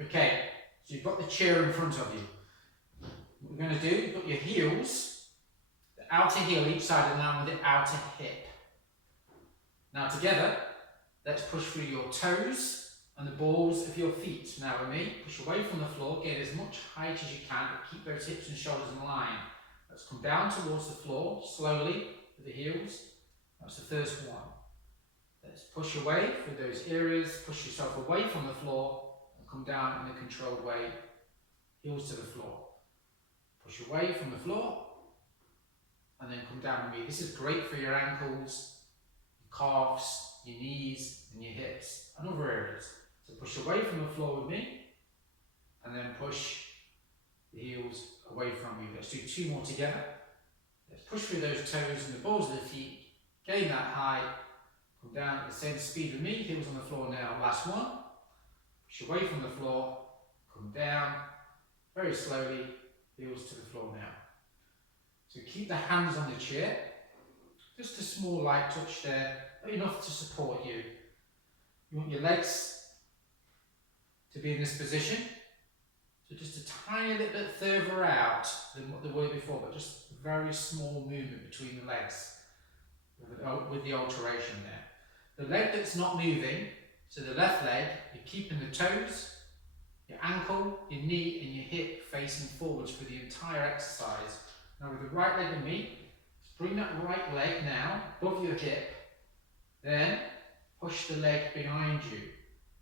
Okay, so you've got the chair in front of you. What we're going to do, you've got your heels, the outer heel each side and now with the outer hip. Now together, let's push through your toes and the balls of your feet. Now with me, push away from the floor, get as much height as you can, but keep those hips and shoulders in line. Let's come down towards the floor, slowly, with the heels. That's the first one. Let's push away through those areas, push yourself away from the floor, and come down in a controlled way, heels to the floor. Push away from the floor, and then come down with me. This is great for your ankles, your calves, your knees, and your hips, and other areas. So push away from the floor with me, and then push the heels away from you. Let's do two more together. Let's push through those toes and the balls of the feet, gain that height, come down at the same speed with me, heels on the floor now. Last one. Push away from the floor, come down, very slowly, heels to the floor now. So keep the hands on the chair, just a small light touch there, but enough to support you. You want your legs to be in this position, so just a tiny little bit further out than what they were before, but just a very small movement between the legs with the alteration there. The leg that's not moving, so the left leg, you're keeping the toes, your ankle, your knee and your hip facing forwards for the entire exercise. Now with the right leg and me, bring that right leg now above your hip, then push the leg behind you.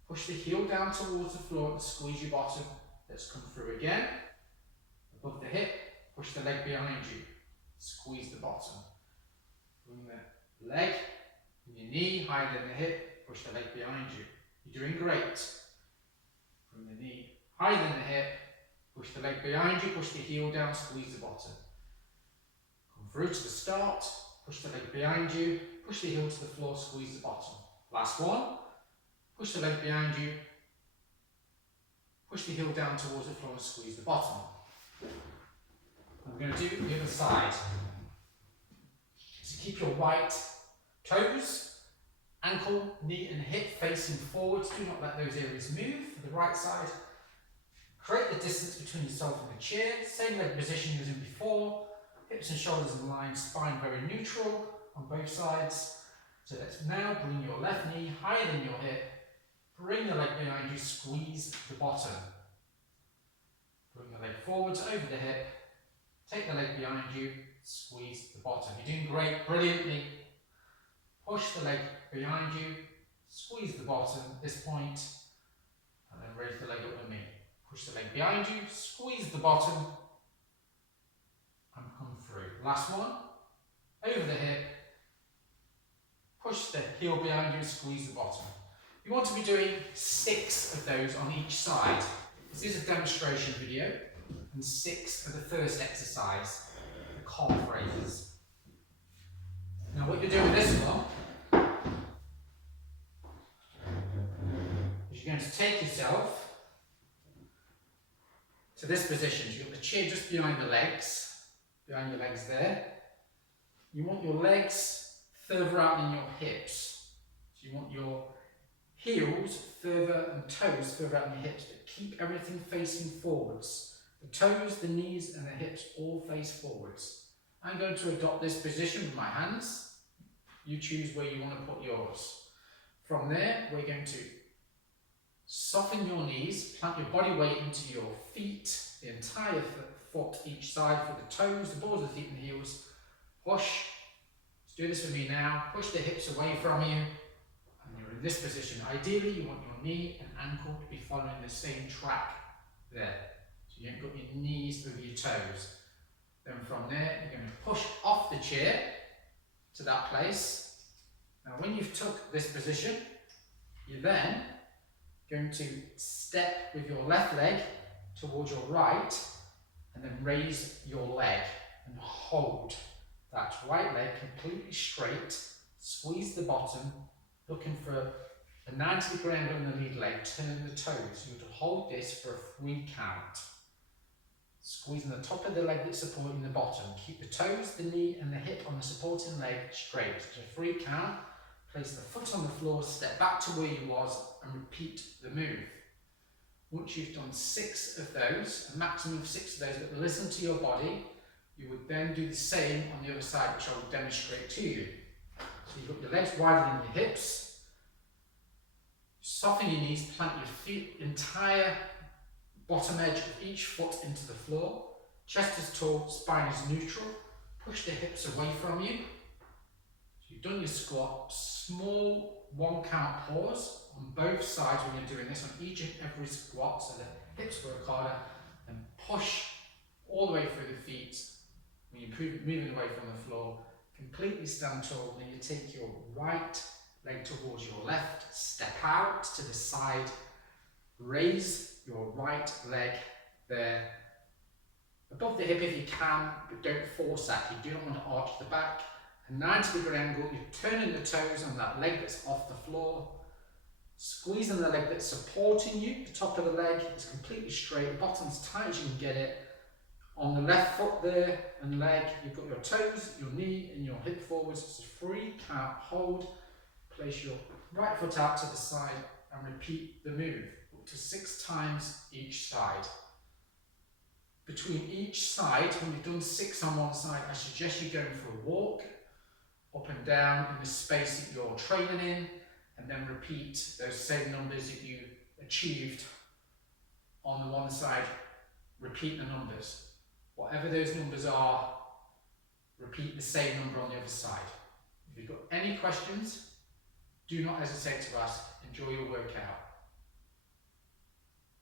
Push the heel down towards the floor and squeeze your bottom. Let's come through again. Above the hip, push the leg behind you. Squeeze the bottom. Bring the leg and your knee higher than the hip, push the leg behind you. You're doing great. Bring the knee higher than the hip, push the leg behind you, push the heel down, squeeze the bottom. Come through to the start, push the leg behind you, push the heel to the floor, squeeze the bottom. Last one, push the leg behind you, push the heel down towards the floor and squeeze the bottom. I'm going to do the other side. So keep your right toes, ankle, knee and hip facing forwards. Do not let those areas move. For the right side, create the distance between yourself and the chair. Same leg position as in before. Hips and shoulders in line, spine very neutral on both sides. So let's now bring your left knee higher than your hip. Bring the leg behind you, squeeze the bottom. Bring the leg forwards over the hip. Take the leg behind you, squeeze the bottom. You're doing great, brilliantly. Push the leg behind you, squeeze the bottom at this point, and then raise the leg up with me. Push the leg behind you, squeeze the bottom, and come through. Last one, over the hip, push the heel behind you, squeeze the bottom. You want to be doing 6 of those on each side. This is a demonstration video, and 6 are the first exercise, the calf raises. Now what you're doing with this one is you're going to take yourself to this position. So you've got the chair just behind your legs there. You want your legs further out than your hips. So you want your heels further and toes further out than your hips, but keep everything facing forwards. The toes, the knees and the hips all face forwards. I'm going to adopt this position with my hands. You choose where you want to put yours. From there, we're going to soften your knees, plant your body weight into your feet, the entire foot each side for the toes, the balls of the feet and the heels. Push. Let's do this with me now. Push the hips away from you. And you're in this position. Ideally, you want your knee and ankle to be following the same track there. So you haven't got your knees over your toes. Then from there, you're going to push off the chair to that place. Now when you've took this position, you're then going to step with your left leg towards your right and then raise your leg and hold that right leg completely straight, squeeze the bottom, looking for a 90-degree angle on the lead leg, turn the toes. You want to hold this for a 3 count. Squeezing the top of the leg that's supporting the bottom. Keep the toes, the knee and the hip on the supporting leg straight. So 3 count. Place the foot on the floor, step back to where you was and repeat the move. Once you've done 6 of those, a maximum of 6 of those, but listen to your body, you would then do the same on the other side, which I will demonstrate to you. So you've got your legs wider than your hips, soften your knees, plant your feet, entire bottom edge of each foot into the floor, chest is tall, spine is neutral, push the hips away from you. So you've done your squat, small 1 count pause on both sides when you're doing this, on each and every squat, so the hips work harder, and push all the way through the feet when you're moving away from the floor. Completely stand tall, then you take your right leg towards your left, step out to the side, raise your right leg there, above the hip if you can, but don't force that. You do not want to arch the back. A 90-degree angle, you're turning the toes on that leg that's off the floor, squeezing the leg that's supporting you. The top of the leg is completely straight, the bottom's tight as you can get it. On the left foot there and leg, you've got your toes, your knee and your hip forwards. It's a 3 count hold. Place your right foot out to the side and repeat the move up to 6 times each side. Between each side, when you've done 6 on one side, I suggest you going for a walk up and down in the space that you're training in, and then repeat those same numbers that you achieved on the one side. Repeat the numbers. Whatever those numbers are, repeat the same number on the other side. If you've got any questions, do not hesitate to ask. Enjoy your workout.